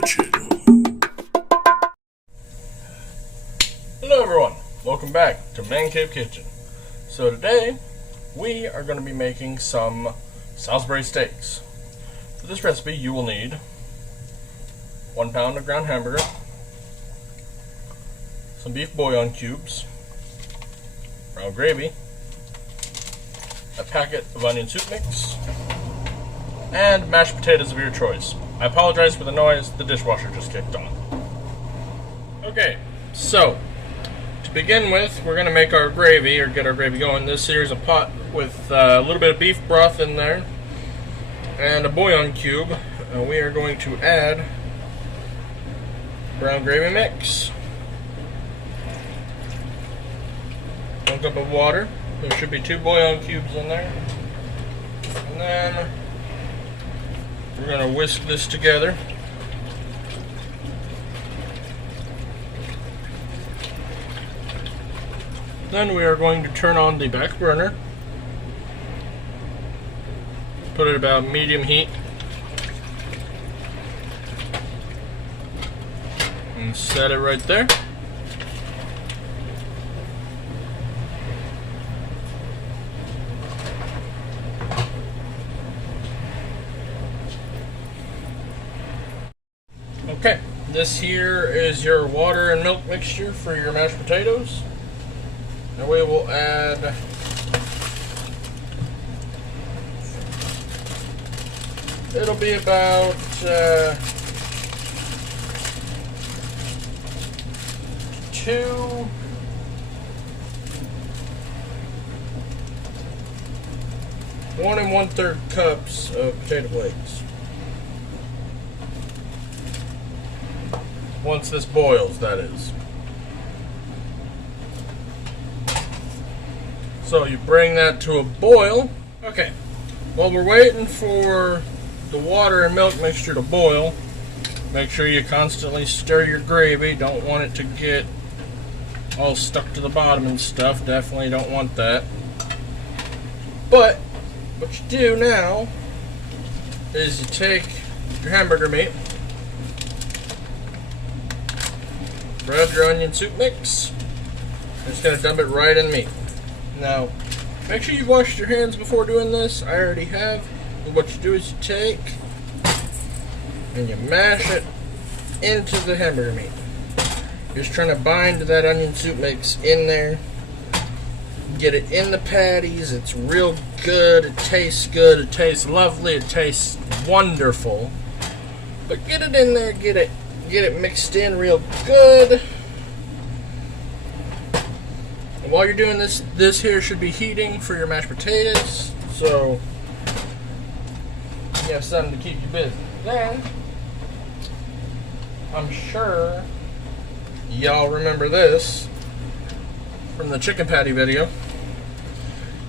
Kitchen. Hello everyone, welcome back to Man Cave Kitchen. So today we are going to be making some Salisbury steaks. For this recipe you will need 1 pound of ground hamburger, some beef bouillon cubes, brown gravy, a packet of onion soup mix, and mashed potatoes of your choice. I apologize for the noise, the dishwasher just kicked on. Okay, so to begin with, we're going to make our gravy, or get our gravy going. This here's a pot with a little bit of beef broth in there, and a bouillon cube. We are going to add brown gravy mix, 1 cup of water. There should be 2 bouillon cubes in there. And then we're going to whisk this together. Then we are going to turn on the back burner. Put it about medium heat. And set it right there. Okay, this here is your water and milk mixture for your mashed potatoes. Now we will add it'll be about 1 1/3 cups of potato flakes. Once this boils, that is. So you bring that to a boil. Okay, while we're waiting for the water and milk mixture to boil, make sure you constantly stir your gravy. Don't want it to get all stuck to the bottom and stuff. Definitely don't want that. But what you do now is you take your hamburger meat, grab your onion soup mix, and just gonna dump it right in meat. Now, make sure you've washed your hands before doing this. I already have. And what you do is you take and you mash it into the hamburger meat. You're just trying to bind that onion soup mix in there. Get it in the patties. It's real good. It tastes good. It tastes lovely. It tastes wonderful. But get it in there. Get it mixed in real good. And while you're doing this, this here should be heating for your mashed potatoes, so you have something to keep you busy. Then, I'm sure y'all remember this from the chicken patty video.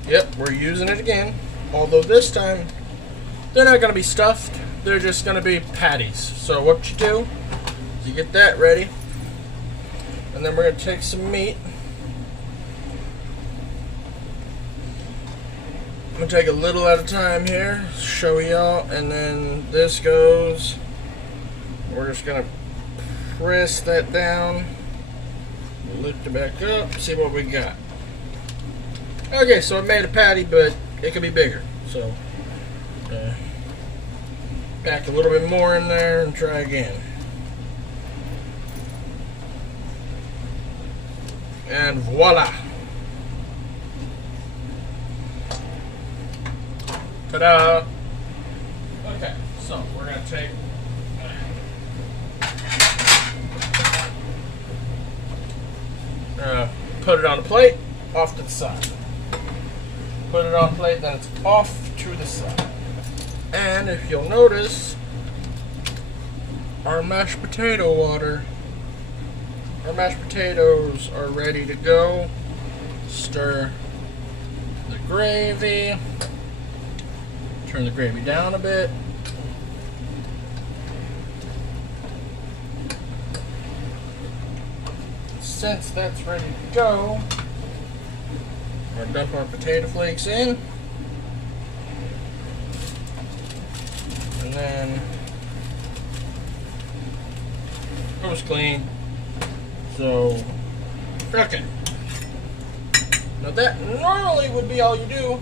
Yep, we're using it again. Although this time, they're not going to be stuffed. They're just going to be patties. So what you do is you get that ready. And then we're going to take some meat. I'm going to take a little at a time here, show y'all, and then this goes, we're just going to press that down, lift it back up, see what we got. Okay, so I made a patty, but it could be bigger, so pack a little bit more in there and try again. And voila! Ta-da! Okay, so we're going to take put it on a plate, off to the side. Put it on a plate, then it's off to the side. And if you'll notice, our mashed potato water, our mashed potatoes are ready to go. Stir the gravy. Turn the gravy down a bit. Since that's ready to go, we're going to dump our potato flakes in. And then It was clean. So, okay. Now that normally would be all you do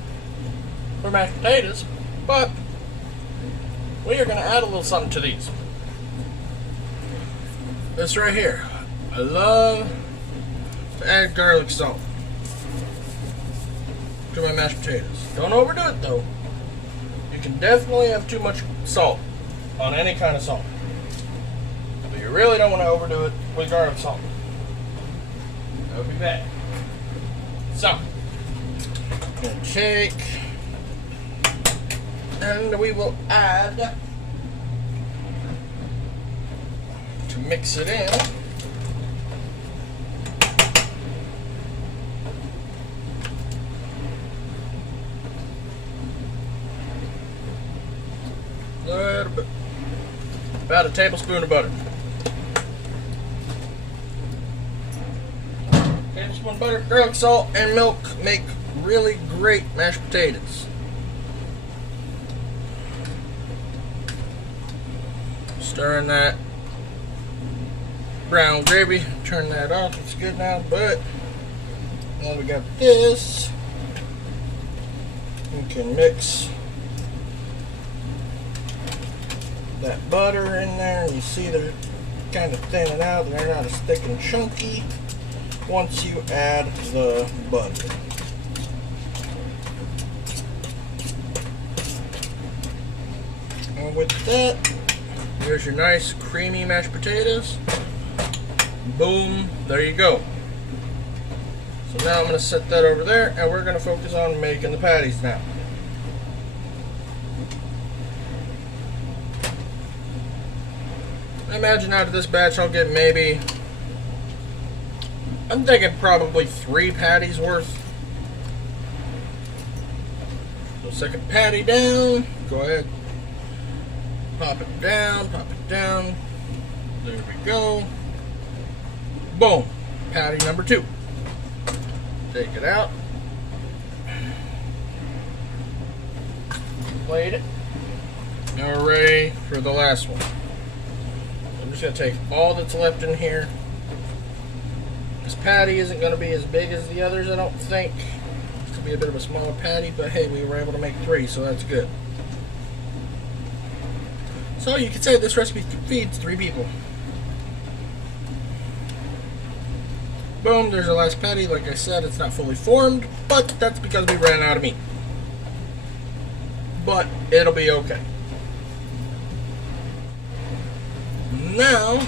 for mashed potatoes, but we are going to add a little something to these. This right here. I love to add garlic salt to my mashed potatoes. Don't overdo it though. You can definitely have too much salt on any kind of salt. But you really don't want to overdo it with garlic salt. That would be bad. So, I'm going to take, and we will add, to mix it in, a little bit, about a tablespoon of butter. Tablespoon of butter, garlic salt, and milk make really great mashed potatoes. Stirring that brown gravy, turn that off, it's good now, but now we got this, we can mix that butter in there, and you see they're kind of thinning out, they're not as thick and chunky once you add the butter. And with that, here's your nice creamy mashed potatoes. Boom, there you go. So now I'm going to set that over there, and we're going to focus on making the patties now. I imagine out of this batch I'll get maybe, I'm thinking probably 3 patties worth. So second patty down, go ahead, pop it down, there we go. Boom, patty number 2. Take it out, plate it. Now we're ready for the last one. I'm just going to take all that's left in here. This patty isn't going to be as big as the others, I don't think. It's going to be a bit of a smaller patty, but hey, we were able to make 3, so that's good. So you could say this recipe feeds 3 people. Boom, there's our last patty. Like I said, it's not fully formed, but that's because we ran out of meat. But it'll be okay. Now,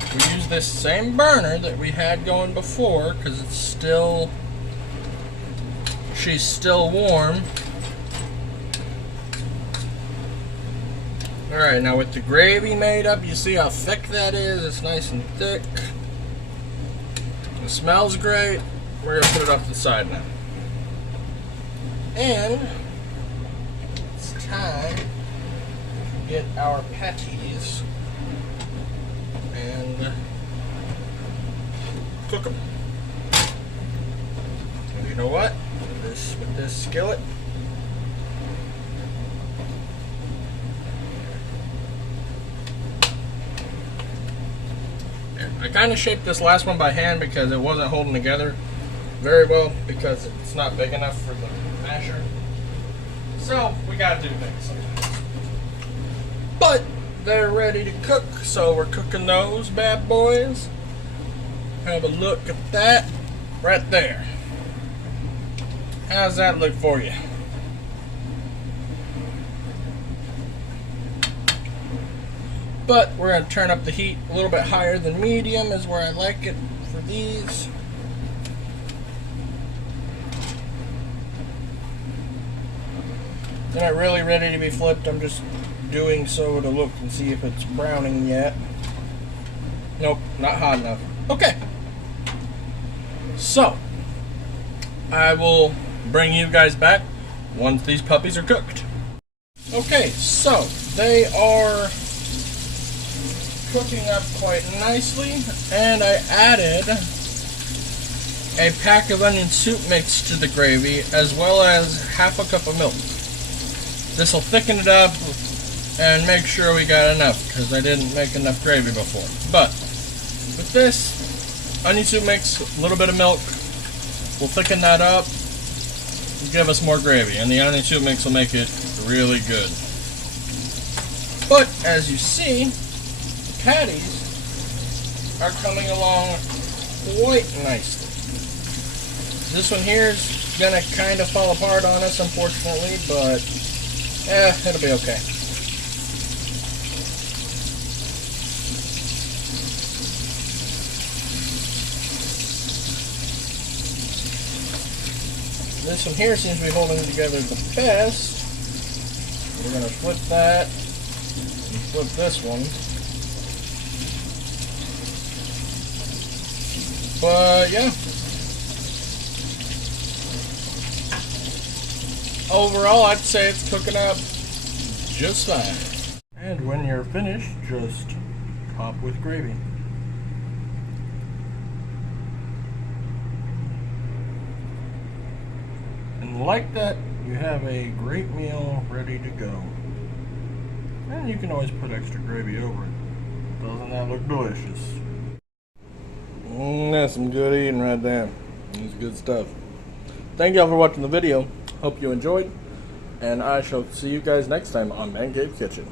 we use this same burner that we had going before, because it's still, she's still warm. Alright, now with the gravy made up, you see how thick that is? It's nice and thick. It smells great. We're going to put it off to the side now. And it's time to get our patties and cook them. And you know what? With this skillet, I kind of shaped this last one by hand because it wasn't holding together very well because it's not big enough for the masher. So we gotta do things sometimes. But they're ready to cook, so we're cooking those bad boys. Have a look at that right there. How's that look for you? But we're going to turn up the heat a little bit higher than medium is where I like it for these. They're not really ready to be flipped. I'm just doing so to look and see if it's browning yet. Nope, not hot enough. Okay. So, I will bring you guys back once these puppies are cooked. Okay, so they are cooking up quite nicely, and I added a pack of onion soup mix to the gravy as well as half a cup of milk. This will thicken it up and make sure we got enough, because I didn't make enough gravy before. But with this onion soup mix, a little bit of milk will thicken that up and give us more gravy, and the onion soup mix will make it really good. But as you see, the patties are coming along quite nicely. This one here is gonna kind of fall apart on us, unfortunately, but it'll be okay. This one here seems to be holding together the best. We're gonna flip that and flip this one. But yeah, overall I'd say it's cooking up just fine. And when you're finished, just top with gravy. And like that, you have a great meal ready to go. And you can always put extra gravy over it. Doesn't that look delicious? That's some good eating right there. That's good stuff. Thank y'all for watching the video. Hope you enjoyed. And I shall see you guys next time on Man Cave Kitchen.